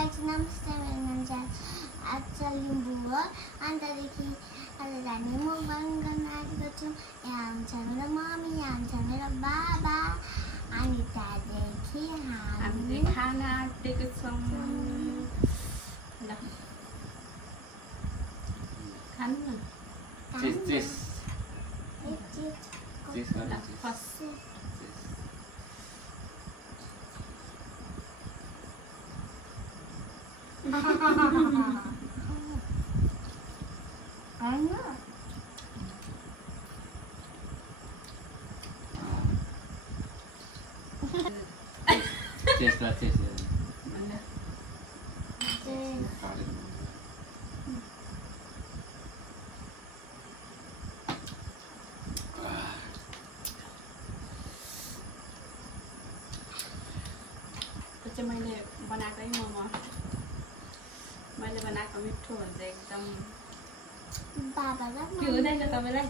चाहिँ नमस्ते मेरो नाम चाहिँ आचल लिम्बू हो। अनि त्यहाँदेखि आज हामी मुखबाङ गर्न आएको छौँ। यहाँ हुन्छ मेरो मम्मी, यहाँ हुन्छ मेरो बाबा। अनि त्यहाँदेखि हामीले खाना आँटेको छौँ। ल खानु न। ल फर्स्ट मैले बनाएकै मोमो मैले बनाएको मिठो हुन्छ एकदम। बाबा र के हुँदैन तपाईँलाई?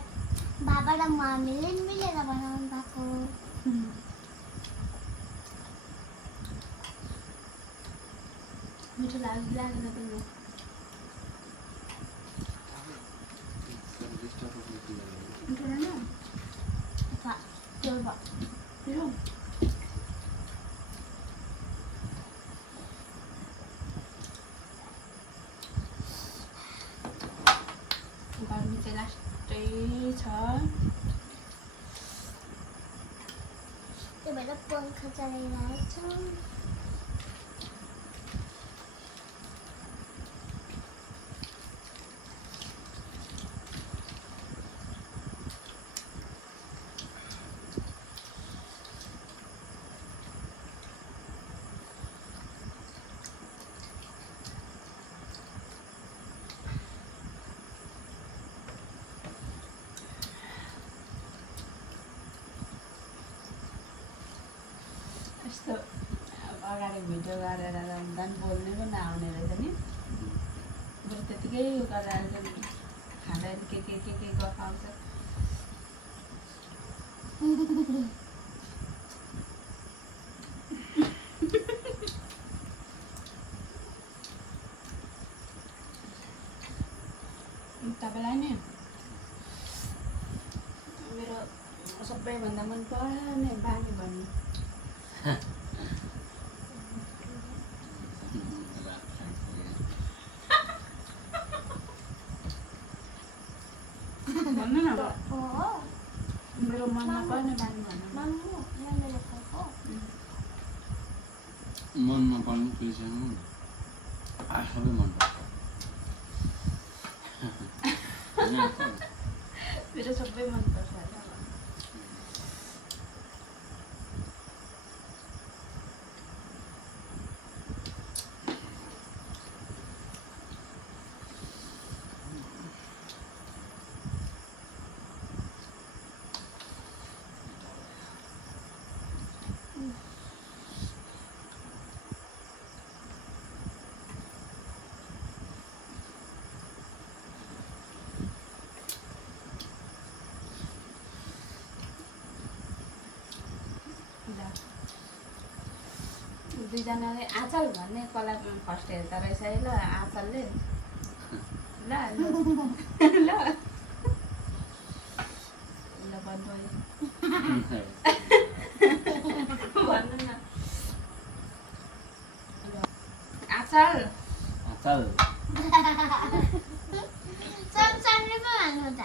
बाबा र मम्मीले मिलेर बनाउनु भएको। मिठो लागेन तिम्रो? मिठो रहेन? पिरो गर्मी चाहिँ लास्टै छ। त्यही भएर पङ्खा चलाइरहेको छौँ। यस्तो अब अगाडि भिडियो गरेर झन् बोल्नु पनि नआउने रहेछ नि। बरु त्यतिकै गरेर खाँदा के गफाउँछ। तपाईँलाई नि मेरो सबैभन्दा मनपर्ने बानी भन्नु। भन्नु न मेरो मनमा पर्ने बानी भन्नु। मनमा पर्ने तुलसीसँग सबै मनपर्छ। मेरो सबै मनपर्छ। दुईजनाले आँचल भन्ने कला फर्स्ट हेर्दा रहेछ है। ल आँचलले ल ल ल भन्नु भन्नु न। आँचल आँचल संसारले पो भन्नु त।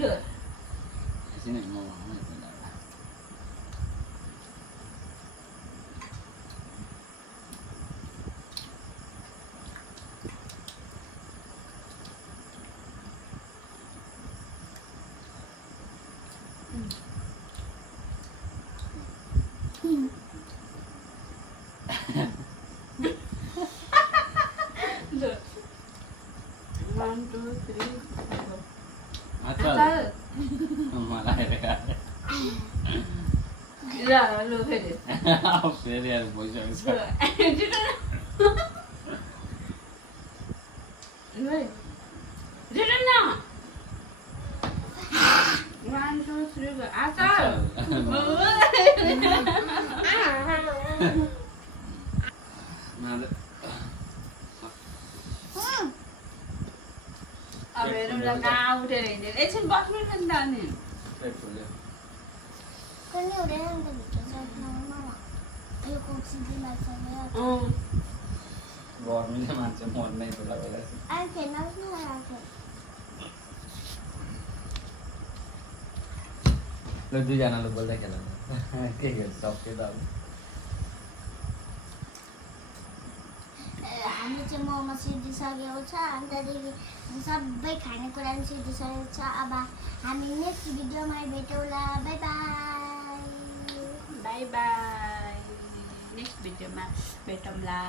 लु एकछिन है, म Look. 1, 2, 3, 4. आँचल मलाई ल लु फेरि फेरि यार भइसकेको One, two, three, go. Atal. आज अब हेरौँ ल कहाँ उठेर हिँडेर एकछिन बस्नु न त अनि पेट फुल्यो कुनै हुँदैन नि त भित्र सक्नुमा यो कोक्सी बिमार छ गर्मीले मान्छे मर्नै बेला बेला अहिले खेल्नुहोस् न राखेँ ल दुईजनाले बोल्दै खेल के गर्छ सक्यो त अब हामी चाहिँ मोमो सिद्धिसकेको छ अनि त्यहाँदेखि सबै खानेकुरा पनि सिद्धिसकेको छ अब हामी नेक्स्ट भिडियोमा भेटौँला bye bye bye bye next भिडियोमा भेटौँला